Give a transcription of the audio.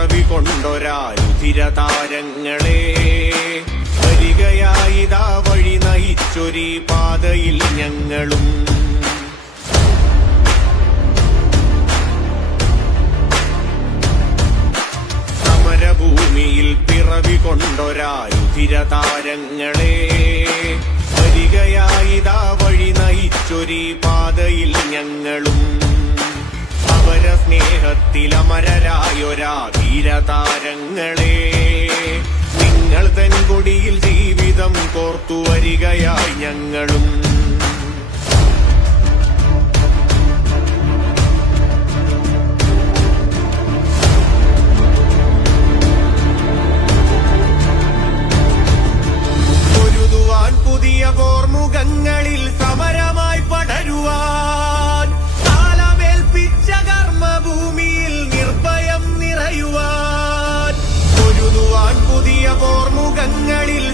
പിറവി കൊണ്ടൊരാരുധിരതാരങ്ങളെ വരികയായിതാ വഴി നയിച്ചൊരീ പാതയിൽ ഞങ്ങളും. സമരഭൂമിയിൽ പിറവി കൊണ്ടൊരാരുധിരതാരങ്ങളെ വരികയായിതാ വഴി നയിച്ചൊരീ പാതയിൽ ഞങ്ങളും. അവര സ്നേഹത്തിലമരരായൊരാ ധീരതാരങ്ങളെ നിങ്ങൾ തൻ കൊടിയിൽ ജീവിതം കോർത്തു വരികയായി ഞങ്ങളും. പൊരുതുവാൻ പുതിയ പോർമുഖങ്ങളിൽ സമരമായി പടരുവാൻ കാലമേൽപ്പിച്ച കർമ്മഭൂമിയിൽ നിർഭയം നിറയുവാൻ. പൊരുതുവാൻ പുതിയ പോർമുഖങ്ങളിൽ